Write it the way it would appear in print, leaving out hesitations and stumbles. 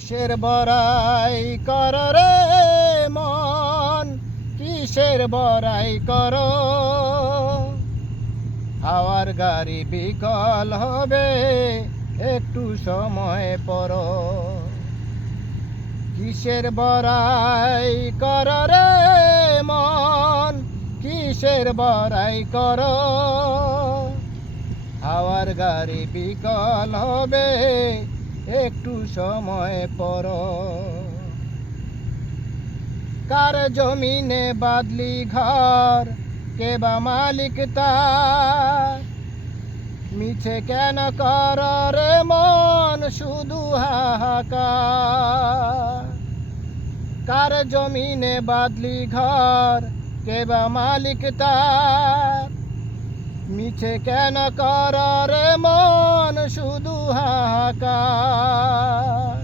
কিসের বড়াই কর রে মন, কিসের বড়াই কর? হাওয়ার গাড়ি বিকল হবে একটু সময় পর। কিসের বড়াই কর রে মন, কিসের বড়াই কর? হাওয়ার গাড়ি বিকল হবে একটু সময় পর। কার জমিনে বাদলি ঘর, কে বা মালিক তার? মিছে কেন কর রে মন শুধু হাহাকার? কার জমিনে বাদলি ঘর, কে বা মালিক তার? মিছে কেন কর রে মন শুধু হাহাকার?